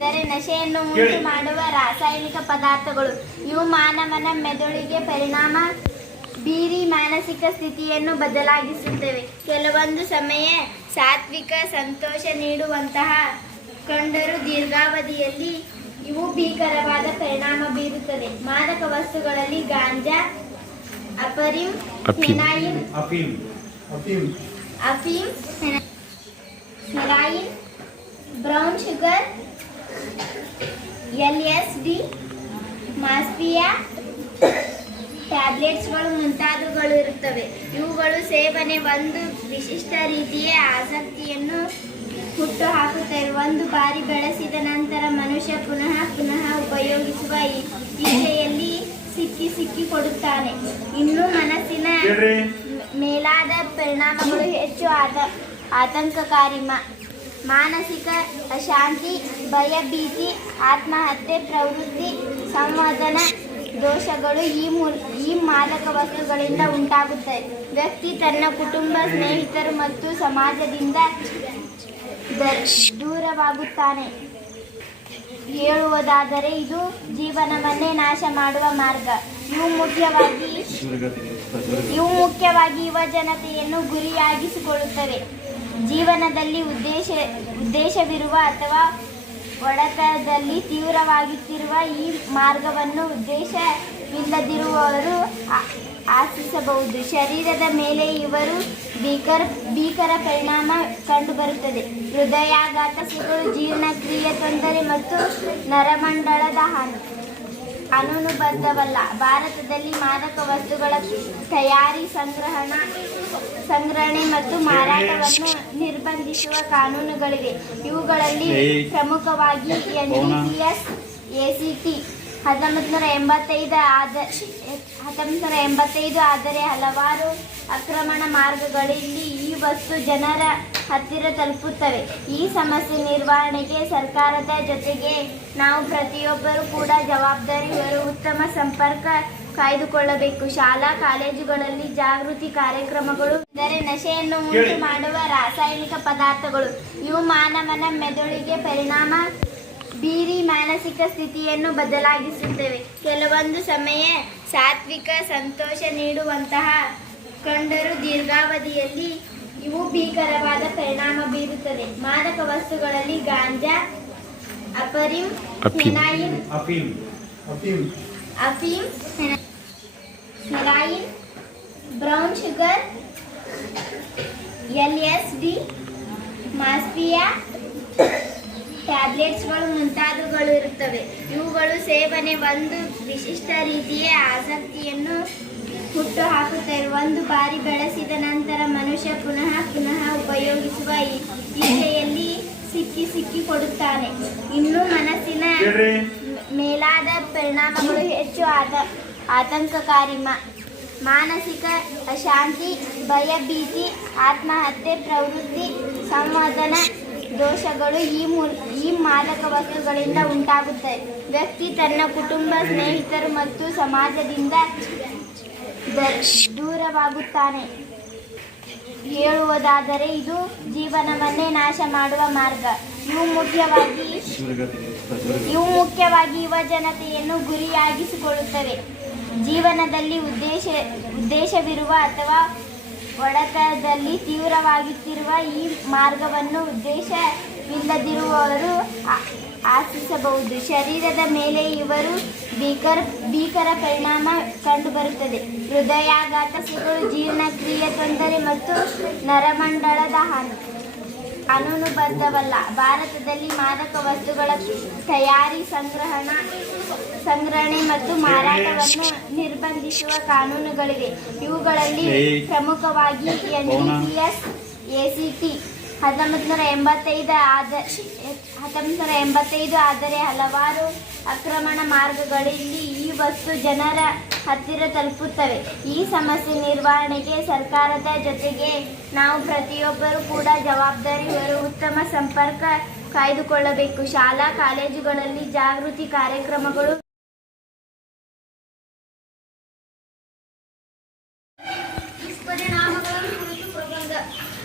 ಅಂದರೆ ನಶೆಯನ್ನು ಉಂಟು ಮಾಡುವ ರಾಸಾಯನಿಕ ಪದಾರ್ಥಗಳು. ಇವು ಮಾನವನ ಮೆದುಳಿಗೆ ಪರಿಣಾಮ ಬೀರಿ ಮಾನಸಿಕ ಸ್ಥಿತಿಯನ್ನು ಬದಲಾಯಿಸುತ್ತವೆ. ಕೆಲವೊಂದು ಸಮಯ ಸಾತ್ವಿಕ ಸಂತೋಷ ನೀಡುವಂತಹ ಕಂಡರೂ ದೀರ್ಘಾವಧಿಯಲ್ಲಿ ಇವು ಭೀಕರವಾದ ಪರಿಣಾಮ ಬೀರುತ್ತದೆ. ಮಾದಕ ವಸ್ತುಗಳಲ್ಲಿ ಗಾಂಜಾ, ಹೆರಾಯಿನ್, ಬ್ರೌನ್ ಶುಗರ್, LSD, ಮಾಸ್ಪಿಯಾ ಟ್ಯಾಬ್ಲೆಟ್ಸ್ಗಳು ಮುಂತಾದವುಗಳು ಇರುತ್ತವೆ. ಇವುಗಳು ಸೇವನೆ ಒಂದು ವಿಶಿಷ್ಟ ರೀತಿಯ ಆಸಕ್ತಿಯನ್ನು ಹುಟ್ಟುಹಾಕುತ್ತವೆ. ಒಂದು ಬಾರಿ ಬಳಸಿದ ನಂತರ ಮನುಷ್ಯ ಪುನಃ ಉಪಯೋಗಿಸುವ ಈಚೆಯಲ್ಲಿ ಸಿಕ್ಕಿಕೊಡುತ್ತಾನೆ. ಇನ್ನು ಮನಸ್ಸಿನ ಮೇಲಾದ ಪರಿಣಾಮಗಳು ಹೆಚ್ಚು ಆತಂಕಕಾರಿ. ಮಾನಸಿಕ ಅಶಾಂತಿ, ಭಯ, ಭೀತಿ, ಆತ್ಮಹತ್ಯೆ ಪ್ರವೃತ್ತಿ, ಸಂವೇದನ ದೋಷಗಳು ಈ ಮಾದಕ ವಸ್ತುಗಳಿಂದ ಉಂಟಾಗುತ್ತವೆ. ವ್ಯಕ್ತಿ ತನ್ನ ಕುಟುಂಬ, ಸ್ನೇಹಿತರು ಮತ್ತು ಸಮಾಜದಿಂದ ದೂರವಾಗುತ್ತಾನೆ. ಹೇಳುವುದಾದರೆ ಇದು ಜೀವನವನ್ನೇ ನಾಶ ಮಾಡುವ ಮಾರ್ಗ. ಇವು ಮುಖ್ಯವಾಗಿ ಯುವ ಜನತೆಯನ್ನು ಗುರಿಯಾಗಿಸಿಕೊಳ್ಳುತ್ತವೆ. ಜೀವನದಲ್ಲಿ ಉದ್ದೇಶವಿರುವ ಅಥವಾ ಒಡಕದಲ್ಲಿ ತೀವ್ರವಾಗುತ್ತಿರುವ ಈ ಮಾರ್ಗವನ್ನು ಉದ್ದೇಶವಿಲ್ಲದಿರುವವರು ಆಶಿಸಬಹುದು. ಶರೀರದ ಮೇಲೆ ಇವರು ಭೀಕರ ಪರಿಣಾಮ ಕಂಡುಬರುತ್ತದೆ. ಹೃದಯಾಘಾತಗಳು, ಜೀರ್ಣಕ್ರಿಯೆ ತೊಂದರೆ ಮತ್ತು ನರಮಂಡಲದ ಹಾನಿ. ಕಾನೂನುಬದ್ಧವಲ್ಲ. ಭಾರತದಲ್ಲಿ ಮಾದಕ ವಸ್ತುಗಳ ತಯಾರಿ, ಸಂಗ್ರಹಣೆ ಮತ್ತು ಮಾರಾಟವನ್ನು ನಿರ್ಬಂಧಿಸುವ ಕಾನೂನುಗಳಿವೆ. ಇವುಗಳಲ್ಲಿ ಪ್ರಮುಖವಾಗಿ NDPS ACT 1985 ಆದರೆ ಹಲವಾರು ಅಕ್ರಮಣ ಮಾರ್ಗಗಳಲ್ಲಿ ಈ ವಸ್ತು ಜನರ ಹತ್ತಿರ ತಲುಪುತ್ತವೆ. ಈ ಸಮಸ್ಯೆ ನಿರ್ವಹಣೆಗೆ ಸರ್ಕಾರದ ಜೊತೆಗೆ ನಾವು ಪ್ರತಿಯೊಬ್ಬರೂ ಕೂಡ ಜವಾಬ್ದಾರಿ ಹೊರು ಉತ್ತಮ ಸಂಪರ್ಕ ಕಾಯ್ದುಕೊಳ್ಳಬೇಕು. ಶಾಲಾ ಕಾಲೇಜುಗಳಲ್ಲಿ ಜಾಗೃತಿ ಕಾರ್ಯಕ್ರಮಗಳು ಅಂದರೆ ನಶೆಯನ್ನು ಉಂಟು ಮಾಡುವ ರಾಸಾಯನಿಕ ಪದಾರ್ಥಗಳು. ಇವು ಮಾನವನ ಮೆದುಳಿಗೆ ಪರಿಣಾಮ ಬೀರಿ ಮಾನಸಿಕ ಸ್ಥಿತಿಯನ್ನು ಬದಲಾಯಿಸುತ್ತವೆ. ಕೆಲವೊಂದು ಸಮಯ ಸಾತ್ವಿಕ ಸಂತೋಷ ನೀಡುವಂತಹ ಕಂಡರೂ ದೀರ್ಘಾವಧಿಯಲ್ಲಿ ಇವು ಭೀಕರವಾದ ಪರಿಣಾಮ ಬೀರುತ್ತದೆ. ಮಾದಕ ವಸ್ತುಗಳಲ್ಲಿ ಗಾಂಜಾ, ಹೆರಾಯಿನ್, ಬ್ರೌನ್ ಶುಗರ್, LSD, ಮಾಸ್ಪಿಯಾ ಟ್ಯಾಬ್ಲೆಟ್ಸ್ಗಳು ಮುಂತಾದವುಗಳು ಇರುತ್ತವೆ. ಇವುಗಳು ಸೇವನೆ ಒಂದು ವಿಶಿಷ್ಟ ರೀತಿಯ ಆಸಕ್ತಿಯನ್ನು ಹುಟ್ಟುಹಾಕುತ್ತವೆ. ಒಂದು ಬಾರಿ ಬಳಸಿದ ನಂತರ ಮನುಷ್ಯ ಪುನಃ ಉಪಯೋಗಿಸುವ ಈಚೆಯಲ್ಲಿ ಸಿಕ್ಕಿಕೊಡುತ್ತಾನೆ. ಇನ್ನು ಮನಸ್ಸಿನ ಮೇಲಾದ ಪರಿಣಾಮಗಳು ಹೆಚ್ಚು ಆತಂಕಕಾರಿ. ಮಾನಸಿಕ ಅಶಾಂತಿ, ಭಯ, ಭೀತಿ, ಆತ್ಮಹತ್ಯೆ ಪ್ರವೃತ್ತಿ, ಸಂವೇದನ ದೋಷಗಳು ಈ ಮಾದಕ ವಸ್ತುಗಳಿಂದ ಉಂಟಾಗುತ್ತವೆ. ವ್ಯಕ್ತಿ ತನ್ನ ಕುಟುಂಬ, ಸ್ನೇಹಿತರು ಮತ್ತು ಸಮಾಜದಿಂದ ದೂರವಾಗುತ್ತಾನೆ. ಹೇಳುವುದಾದರೆ ಇದು ಜೀವನವನ್ನೇ ನಾಶ ಮಾಡುವ ಮಾರ್ಗ. ಇವು ಮುಖ್ಯವಾಗಿ ಯುವ ಜನತೆಯನ್ನು ಗುರಿಯಾಗಿಸಿಕೊಳ್ಳುತ್ತವೆ. ಜೀವನದಲ್ಲಿ ಉದ್ದೇಶವಿರುವ ಅಥವಾ ಒಡಕದಲ್ಲಿ ತೀವ್ರವಾಗುತ್ತಿರುವ ಈ ಮಾರ್ಗವನ್ನು ಉದ್ದೇಶವಿಲ್ಲದಿರುವವರು ಆಶಿಸಬಹುದು. ಶರೀರದ ಮೇಲೆ ಇವರು ಭೀಕರ ಪರಿಣಾಮ ಕಂಡುಬರುತ್ತದೆ. ಹೃದಯಾಘಾತಗಳು, ಜೀರ್ಣಕ್ರಿಯೆ ತೊಂದರೆ ಮತ್ತು ನರಮಂಡಲದ ಹಾನಿ. ಕಾನೂನುಬದ್ಧವಲ್ಲ. ಭಾರತದಲ್ಲಿ ಮಾದಕ ವಸ್ತುಗಳ ತಯಾರಿ, ಸಂಗ್ರಹಣೆ ಮತ್ತು ಮಾರಾಟವನ್ನು ನಿರ್ಬಂಧಿಸುವ ಕಾನೂನುಗಳಿವೆ. ಇವುಗಳಲ್ಲಿ ಪ್ರಮುಖವಾಗಿ NDPS ACT 1985 ಆದರೆ ಹಲವಾರು ಅಕ್ರಮಣ ಮಾರ್ಗಗಳಲ್ಲಿ ಈ ವಸ್ತು ಜನರ ಹತ್ತಿರ ತಲುಪುತ್ತವೆ. ಈ ಸಮಸ್ಯೆ ನಿರ್ವಹಣೆಗೆ ಸರ್ಕಾರದ ಜೊತೆಗೆ ನಾವು ಪ್ರತಿಯೊಬ್ಬರೂ ಕೂಡ ಜವಾಬ್ದಾರಿ ಹೊರು ಉತ್ತಮ ಸಂಪರ್ಕ ಕಾಯ್ದುಕೊಳ್ಳಬೇಕು. ಶಾಲಾ ಕಾಲೇಜುಗಳಲ್ಲಿ ಜಾಗೃತಿ ಕಾರ್ಯಕ್ರಮಗಳು ದುಷ್ಪರಿಣಾಮಗಳನ್ನು ಕುರಿತು ಪ್ರಬಂಧ.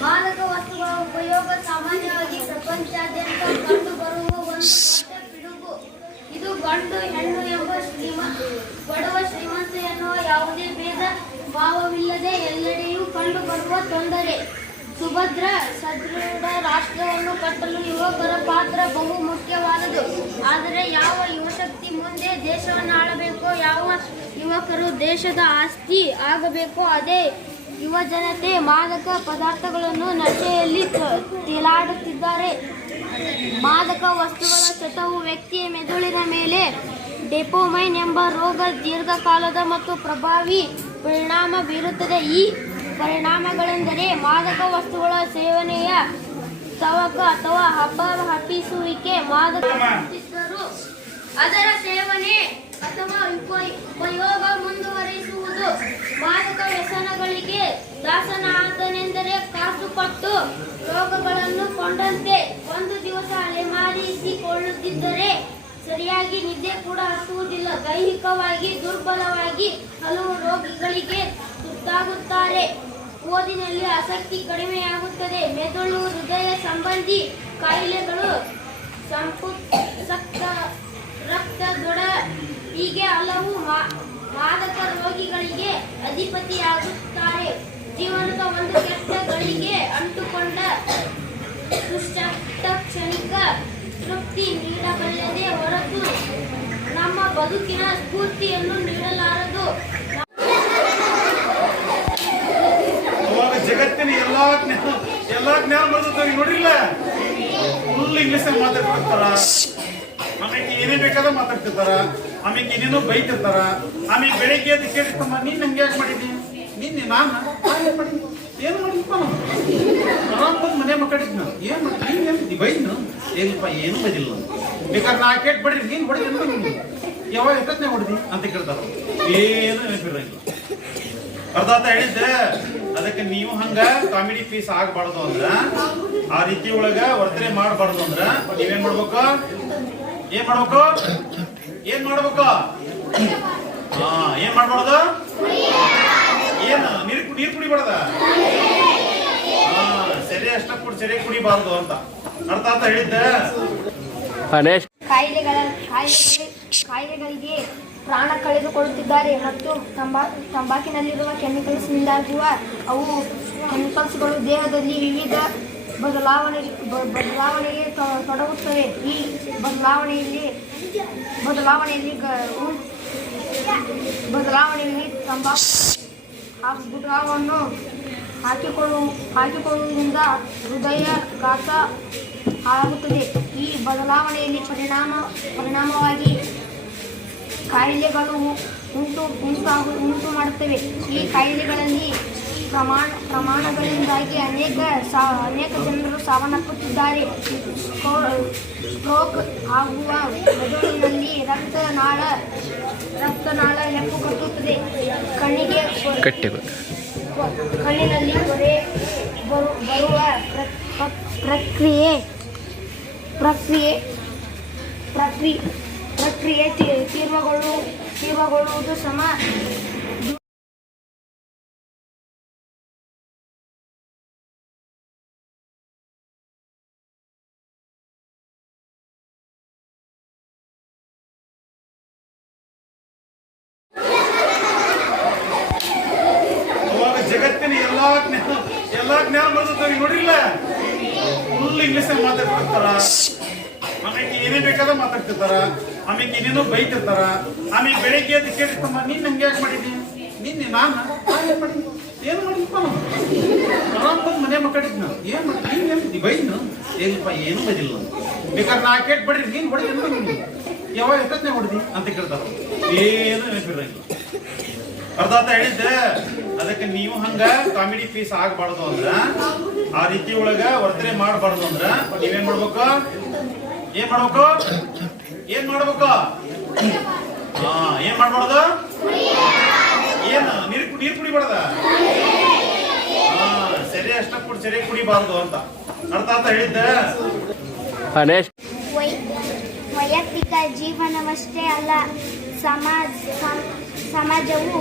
ಮಾದಕ ವಸ್ತುಗಳ ಉಪಯೋಗ ಸಾಮಾನ್ಯವಾಗಿ ಪ್ರಪಂಚಾದ್ಯಂತ ಕಂಡುಬರುವ ಒಂದು ಇಲ್ಲದೆ ಎಲ್ಲೆಡೆಯೂ ಕಂಡುಬರುವ ತೊಂದರೆ. ಸುಭದ್ರ ಸದೃಢ ರಾಷ್ಟ್ರವನ್ನು ಕಟ್ಟಲು ಯುವಕರ ಪಾತ್ರ ಬಹು ಮುಖ್ಯವಾದುದು. ಆದರೆ ಯಾವ ಯುವಶಕ್ತಿ ಮುಂದೆ ದೇಶವನ್ನು ಆಳಬೇಕೋ, ಯಾವ ಯುವಕರು ದೇಶದ ಆಸ್ತಿ ಆಗಬೇಕೋ ಅದೇ ಯುವಜನತೆ ಮಾದಕ ಪದಾರ್ಥಗಳನ್ನು ನಶೆಯಲ್ಲಿ ತೇಲಾಡುತ್ತಿದ್ದಾರೆ. ಮಾದಕ ವಸ್ತುಗಳ ಚಟವು ವ್ಯಕ್ತಿಯ ಮೆದುಳಿನ ಮೇಲೆ ಡೋಪಮೈನ್ ಎಂಬ ರೋಗ ದೀರ್ಘಕಾಲದ ಮತ್ತು ಪ್ರಭಾವಿ ಪರಿಣಾಮ ಬೀರುತ್ತದೆ. ಈ ಪರಿಣಾಮಗಳೆಂದರೆ ಮಾದಕ ವಸ್ತುಗಳ ಸೇವನೆಯ ತವಕ ಅಥವಾ ಹಬ್ಬಿಸುವಿಕೆ, ಮಾದಕ ಅದರ ಸೇವನೆ ಅಥವಾ ಉಪಯೋಗ ಮುಂದುವರಿಸುವುದು. ಮಾದಕ ವ್ಯಸನಗಳಿಗೆ ದಾಸನಾದನೆಂದರೆ ಕಾಸು ಕೊಟ್ಟು ರೋಗಗಳನ್ನು ಕೊಂಡಂತೆ. ಒಂದು ದಿವಸ ಅಲೆಮಾರಿಸಿಕೊಳ್ಳುತ್ತಿದ್ದರೆ ಸರಿಯಾಗಿ ನಿದ್ದೆ ಕೂಡ ಹತ್ತುವುದಿಲ್ಲ. ದೈಹಿಕವಾಗಿ ದುರ್ಬಲವಾಗಿ ಹಲವು ರೋಗಿಗಳಿಗೆ ತುತ್ತಾಗುತ್ತಾರೆ. ಓದಿನಲ್ಲಿ ಆಸಕ್ತಿ ಕಡಿಮೆಯಾಗುತ್ತದೆ. ಮೆದುಳು, ಹೃದಯ ಸಂಬಂಧಿ ಕಾಯಿಲೆಗಳು, ರಕ್ತದೊಡ ಹೀಗೆ ಹಲವು ಮಾದಕ ರೋಗಿಗಳಿಗೆ ಅಧಿಪತಿಯಾಗುತ್ತಾರೆ. ಜೀವನದ ಒಂದು ಕೆಟ್ಟ ಗಳಿಗೆ ಅಂಟುಕೊಂಡ ಕ್ಷಣಿಕ ತೃಪ್ತಿ ನೀಡಬಲ್ಲದೆ ಹೊರತು ನಮ್ಮ ಬದುಕಿನ ಸ್ಫೂರ್ತಿಯನ್ನು ನೀಡಲಾರದು. ಜಗತ್ತಿನ ಎಲ್ಲಾ ಜ್ಞಾನ ಬರ್ತದೆ ನೋಡ್ರಿಲ್ಲ. ಫುಲ್ ಇಂಗ್ಲಿಷ್ ಮಾತಾಡ್ತಿರ್ತಾರ, ಆಮೇಲೆ ಏನೇ ಬೇಕಾದ ಮಾತಾಡ್ತಿರ್ತಾರ, ಆಮೇಲೆ ಏನೇನೋ ಬೈತಿರ್ತಾರ. ಆಮೇಲೆ ಬೆಳಿಗ್ಗೆ ಅದು ಕೇಳಿರ್ತಮ್ಮ, ನೀನ್ ಹಂಗೆ ಯಾಕೆ ಮಾಡಿದ್ದೀನಿ, ನಿನ್ನೆ ನಾನು ಏನು ಮಾಡಿದ್ಪ, ಆರಾಮ್ ಬಂದು ಮನೆ ಮಕ್ಕಳಿದ್ನ ಏನ್ ಮಾಡಿ ನೀನ್ ಏನ್ ಬೈದ್ನು, ಏನಿಲ್ಪ ಏನು ಬೈದಿಲ್ಲ. ಬೇಕಾದ್ರೆ ನಾ ಕೇಟ್ ಬಡ್ರಿ ನೀನ್ ಹೊಡಿದ ಯಾವಾಗ ಎಷ್ಟನೇ ಹೊಡಿದಿ ಅಂತ ಕೇಳ್ತಾರ. ಏನು ನೆನಪಿರಂಗಿಲ್ಲ. ಅರ್ಧ ಹೇಳಿದ್ದೆ. ಅದಕ್ಕೆ ನೀವು ಹಂಗ ಕಾಮಿಡಿ ಪೀಸ್ ಆಗಬಾರ್ದು ಅಂದ್ರ, ಆ ರೀತಿ ಒಳಗ ವರ್ತನೆ ಮಾಡಬಾರ್ದು ಅಂದ್ರ ನೀವೇನ್ ಮಾಡ್ಬೇಕು, ಏನ್ ಮಾಡ್ಬೇಕು, ಏನ್ ಮಾಡ್ಬೇಕು, ಏನ್ ಮಾಡ್ಬಾರ್ದು, ಏನ್ ನೀರ್ ಕುಡಿಬಾರ್ದ, ಸರಿ ಅಷ್ಟ ಸರಿಯಾಗಿ ಕುಡಿಬಾರ್ದು ಅಂತ ಅರ್ಥ ಅಂತ ಹೇಳಿದ್ದೆ. ಕಾಯಿಲೆಗಳಿಗೆ ಪ್ರಾಣ ಕಳೆದುಕೊಳ್ಳುತ್ತಿದ್ದಾರೆ ಮತ್ತು ತಂಬಾಕಿನಲ್ಲಿರುವ ಕೆಮಿಕಲ್ಸ್ನಿಂದಾಗುವ ಕೆಮಿಕಲ್ಸ್ಗಳು ದೇಹದಲ್ಲಿ ವಿವಿಧ ಬದಲಾವಣೆಗೆ ತೊಡಗುತ್ತವೆ. ಈ ಬದಲಾವಣೆಯಲ್ಲಿ ತಂಬಾಕು ಹಾಕಿಕೊಳ್ಳುವುದರಿಂದ ಹೃದಯಾಘಾತ ಆಗುತ್ತದೆ. ಈ ಬದಲಾವಣೆಯಲ್ಲಿ ಪರಿಣಾಮವಾಗಿ ಕಾಯಿಲೆಗಳು ಉಂಟು ಮಾಡುತ್ತವೆ. ಈ ಕಾಯಿಲೆಗಳಲ್ಲಿ ಪ್ರಮಾಣಗಳಿಂದಾಗಿ ಅನೇಕ ಜನರು ಸಾವನ್ನಪ್ಪುತ್ತಿದ್ದಾರೆ. ಸ್ಟ್ರೋಕ್ ಆಗುವ, ಮೆದುಳಿನಲ್ಲಿ ರಕ್ತನಾಳ ಹೆಪ್ಪುಗಟ್ಟುತ್ತದೆ. ಕಣ್ಣಿನಲ್ಲಿ ಹೊರೆ ಬರುವ ಪ್ರಕ್ರಿಯೆ ತೀವ್ರಗೊಳ್ಳುವುದು ಸಮ. ಜಗತ್ತಿನ ಎಲ್ಲಾ ಜ್ಞಾನ ಬರ್ತದೆ ನೋಡ್ರಿಲ್ಲ. ಫುಲ್ ಇಂಗ್ಲಿಷ್ ಮಾತಾಡ್ತಿರ್ತಾರ, ಆಮೇಲೆ ಏನೇ ಬೇಕಾದ ಮಾತಾಡ್ತಿರ್ತಾರ, ಆಮೇಲೆ ಏನೇನೋ ಬೈತಿರ್ತಾರ. ಆಮೇಲೆ ಬೆಳಿಗ್ಗೆ ಅದು ಕೇಳಿರ್ತಮ್ಮ, ನೀನ್ ಹಂಗೆ ಯಾಕೆ ಮಾಡಿದ್ದೀನಿ, ನಿನ್ನೆ ನಾನು ಏನು ಮಾಡಿದ್ಪ, ಆರಾಮ್ ಬಂದು ಮನೆ ಮಕ್ಕಳಿದ್ನ ಏನ್ ಮಾಡಿ ನೀನ್ ಏನ್ ಬೈದ್ನು, ಏನಿಲ್ಪ ಏನು ಬೈದಿಲ್ಲ. ಬೇಕಾದ್ರೆ ನಾ ಕೇಟ್ ಬಡ್ರಿ ನೀನ್ ಹೊಡಿದ ಯಾವಾಗ ಎಷ್ಟನೇ ಹೊಡಿದಿ ಅಂತ ಕೇಳ್ತಾರ. ಏನು ನೆನಪಿರಂಗಿಲ್ಲ. ಅರ್ಧ ಅಂತ ಹೇಳಿದ್ದೆ. ಅದಕ್ಕೆ ನೀವು ಹಂಗ ಕಾಮಿಡಿ ಪೀಸ್ ಆಗಬಾರ್ದು ಅಂದ್ರ, ಆ ರೀತಿ ಒಳಗ ವರ್ತನೆ ಮಾಡಬಾರ್ದು ಅಂದ್ರ ನೀವೇನ್ ಮಾಡ್ಬೇಕು, ಏನ್ ಮಾಡ್ಬೇಕು, ಏನ್ ಮಾಡ್ಬೇಕು, ಏನ್ ಮಾಡ್ಬಾರ್ದು, ಏನ್ ನೀರ್ ಕುಡಿಬಾರ್ದ, ಸರಿ ಅಷ್ಟ ಸರಿಯಾಗಿ ಕುಡಿಬಾರ್ದು ಅಂತ ಅರ್ಥ ಅಂತ ಹೇಳಿದ್ದೆ. ವೈಯಕ್ತಿಕ ಜೀವನವಷ್ಟೇ ಅಲ್ಲ, ಸಮಾಜವು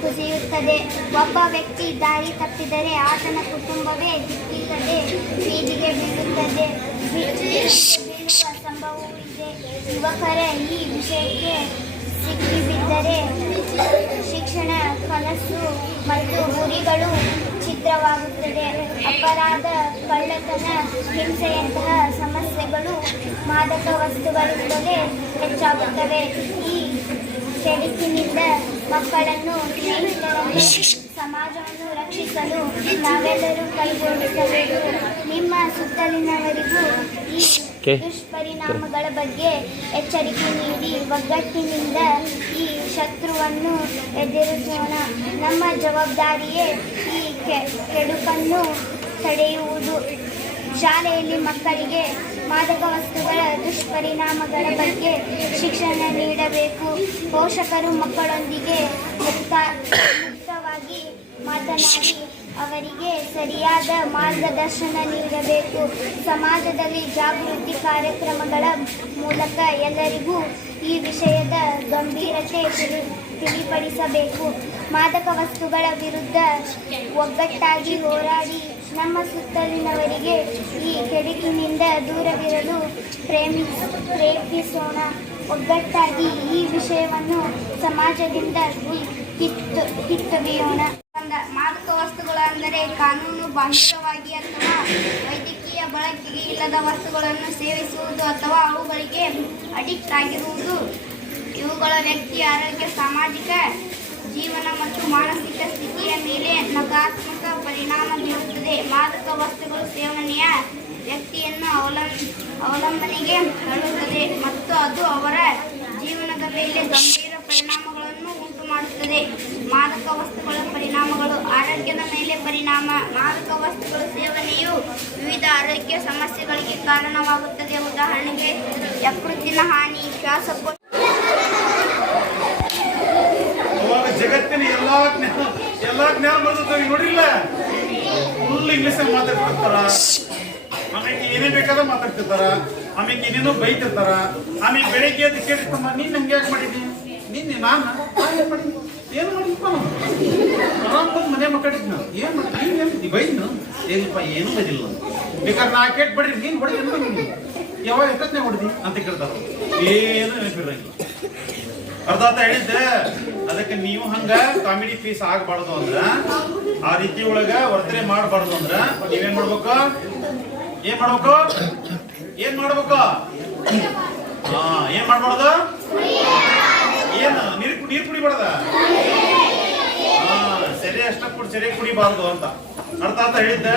ಕುಸಿಯುತ್ತದೆ. ಒಬ್ಬ ವ್ಯಕ್ತಿ ದಾರಿ ತಪ್ಪಿದರೆ ಆತನ ಕುಟುಂಬವೇ ದಿಕ್ಕಿಲ್ಲದೆ ಬೀದಿಗೆ ಬೀಳುತ್ತದೆ. ಬೀಳುವ ಸಂಭವವೂ ಇದೆ. ಯುವಕರೇ ಈ ವಿಷಯಕ್ಕೆ ಸಿಕ್ಕಿಬಿದ್ದರೆ ಶಿಕ್ಷಣ ಕನಸು ಮತ್ತು ಗುರಿಗಳು ಛಿದ್ರವಾಗುತ್ತದೆ. ಅಪರಾಧ, ಕಳ್ಳತನ, ಹಿಂಸೆಯಂತಹ ಸಮಸ್ಯೆಗಳು ಮಾದಕ ವಸ್ತುಗಳಿಂದಲೇ ಹೆಚ್ಚಾಗುತ್ತವೆ. ಈ ಕೆಡುಕಿನಿಂದ ಮಕ್ಕಳನ್ನು, ಸ್ನೇಹಿತರನ್ನು, ಸಮಾಜವನ್ನು ರಕ್ಷಿಸಲು ನಾವೆಲ್ಲರೂ ಕೈಜೋಡಿಸಬೇಕು. ನಿಮ್ಮ ಸುತ್ತಲಿನವರಿಗೂ ಈ ದುಷ್ಪರಿಣಾಮಗಳ ಬಗ್ಗೆ ಎಚ್ಚರಿಕೆ ನೀಡಿ ಒಗ್ಗಟ್ಟಿನಿಂದ ಈ ಶತ್ರುವನ್ನು ಎದುರಿಸೋಣ. ನಮ್ಮ ಜವಾಬ್ದಾರಿಯೇ ಈ ಕೆಡುಕನ್ನು ತಡೆಯುವುದು. ಶಾಲೆಯಲ್ಲಿ ಮಕ್ಕಳಿಗೆ ಮಾದಕ ವಸ್ತುಗಳ ದುಷ್ಪರಿಣಾಮಗಳ ಬಗ್ಗೆ ಶಿಕ್ಷಣ ನೀಡಬೇಕು. ಪೋಷಕರು ಮಕ್ಕಳೊಂದಿಗೆ ಮುಕ್ತವಾಗಿ ಮಾತನಾಡಿ ಅವರಿಗೆ ಸರಿಯಾದ ಮಾರ್ಗದರ್ಶನ ನೀಡಬೇಕು. ಸಮಾಜದಲ್ಲಿ ಜಾಗೃತಿ ಕಾರ್ಯಕ್ರಮಗಳ ಮೂಲಕ ಎಲ್ಲರಿಗೂ ಈ ವಿಷಯದ ಗಂಭೀರತೆ ತಿಳಿಪಡಿಸಬೇಕು. ಮಾದಕ ವಸ್ತುಗಳ ವಿರುದ್ಧ ಒಗ್ಗಟ್ಟಾಗಿ ಹೋರಾಡಿ ನಮ್ಮ ಸುತ್ತಲಿನವರಿಗೆ ಈ ಕೆಡುಕಿನಿಂದ ದೂರವಿರಲು ಪ್ರೇರೇಪಿಸೋಣ. ಒಗ್ಗಟ್ಟಾಗಿ ಈ ವಿಷಯವನ್ನು ಸಮಾಜದಿಂದ ಕಿತ್ತೊಗೆಯೋಣ. ಮಾದಕ ವಸ್ತುಗಳು ಅಂದರೆ ಕಾನೂನು ಬಾಹಿರವಾಗಿ ಅಥವಾ ವೈದ್ಯಕೀಯ ಬಳಕೆಗೆ ಇಲ್ಲದ ವಸ್ತುಗಳನ್ನು ಸೇವಿಸುವುದು ಅಥವಾ ಅವುಗಳಿಗೆ ಅಡಿಕ್ಟ್ ಆಗಿರುವುದು. ಇವುಗಳ ವ್ಯಕ್ತಿಯ ಆರೋಗ್ಯ, ಸಾಮಾಜಿಕ ಜೀವನ ಮತ್ತು ಮಾನಸಿಕ ಸ್ಥಿತಿಯ ಮೇಲೆ ನಕಾರಾತ್ಮಕ ಪರಿಣಾಮ ಬೀರುತ್ತದೆ. ಮಾದಕ ವಸ್ತುಗಳು ಸೇವನೆಯ ವ್ಯಕ್ತಿಯನ್ನು ಅವಲಂಬನೆಗೆ ತಳ್ಳುತ್ತದೆ ಮತ್ತು ಅದು ಅವರ ಜೀವನದ ಮೇಲೆ ಗಂಭೀರ ಪರಿಣಾಮಗಳನ್ನು ಉಂಟು ಮಾಡುತ್ತದೆ. ಮಾದಕ ವಸ್ತುಗಳ ಪರಿಣಾಮಗಳು: ಆರೋಗ್ಯದ ಮೇಲೆ ಪರಿಣಾಮ. ಮಾದಕ ವಸ್ತುಗಳ ಸೇವನೆಯು ವಿವಿಧ ಆರೋಗ್ಯ ಸಮಸ್ಯೆಗಳಿಗೆ ಕಾರಣವಾಗುತ್ತದೆ. ಉದಾಹರಣೆಗೆ ಯಕೃತ್ತಿನ ಹಾನಿ, ಶ್ವಾಸಕೋಶ. ಜಗತ್ತಿನ ಎಲ್ಲಾ ಜ್ಞಾನ ಬರ್ತದೆ ನೋಡಿಲ್ಲ. ಫುಲ್ ಇಂಗ್ಲಿಷ್ ಮಾತಾಡ್ತಿರ್ತಾರ, ಆಮೇಲೆ ಏನೇ ಬೇಕಾದ ಮಾತಾಡ್ತಿರ್ತಾರ, ಆಮೇಲೆ ಏನೇನೋ ಬೈತಿರ್ತಾರ. ಆಮೇಲೆ ಬೆಳಿಗ್ಗೆ ಅದು ಕೇಳಿರ್ತಮ್ಮ, ನೀನ್ ಹಂಗೆ ಯಾಕೆ ಮಾಡಿದ್ನಿ, ನಿನ್ನೆ ನಾನು ಏನು ಮಾಡಿಪ್ಪ, ಆರಾಮ್ ಬಂದು ಮನೆ ಮಕ್ಕಳಿದ್ ನಾನು ಏನ್ ಮಾಡಿ ನೀನ್ ಬೈದ್ನು ಏನಪ್ಪ, ಏನು ಬೈದಿಲ್ಲ. ಬೇಕಾದ್ರೆ ನಾ ಕೇಟ್ ಬಡ್ರಿ, ನೀನ್ ಹೊಡೆದಿ ಯಾವಾಗ ಎಷ್ಟನೇ ಹೊಡೆದಿ ಅಂತ ಕೇಳ್ತಾರ. ಏನು ನೆನಪಿರಂಗಿಲ್ಲ. ಅರ್ಧ ಅಂತ ಹೇಳಿದ್ದೆ. ಅದಕ್ಕೆ ನೀವು ಹಂಗ ಕಾಮಿಡಿ ಪೀಸ್ ಆಗಬಾರ್ದು ಅಂದ್ರ, ಆ ರೀತಿ ಒಳಗ ವರ್ತನೆ ಮಾಡಬಾರ್ದು ಅಂದ್ರ ನೀವೇನ್ ಮಾಡ್ಬೇಕು? ಏನ್ ಮಾಡ್ಬೇಕು? ಏನ್ ಮಾಡ್ಬಾರ್ದು? ಏನ್ ನೀರ್ ಕುಡಿಬಾರ್ದ? ಸರಿ ಅಷ್ಟ ಸರಿಯಾಗಿ ಕುಡಿಬಾರ್ದು ಅಂತ ಅರ್ಥ ಅಂತ ಹೇಳಿದ್ದೆ.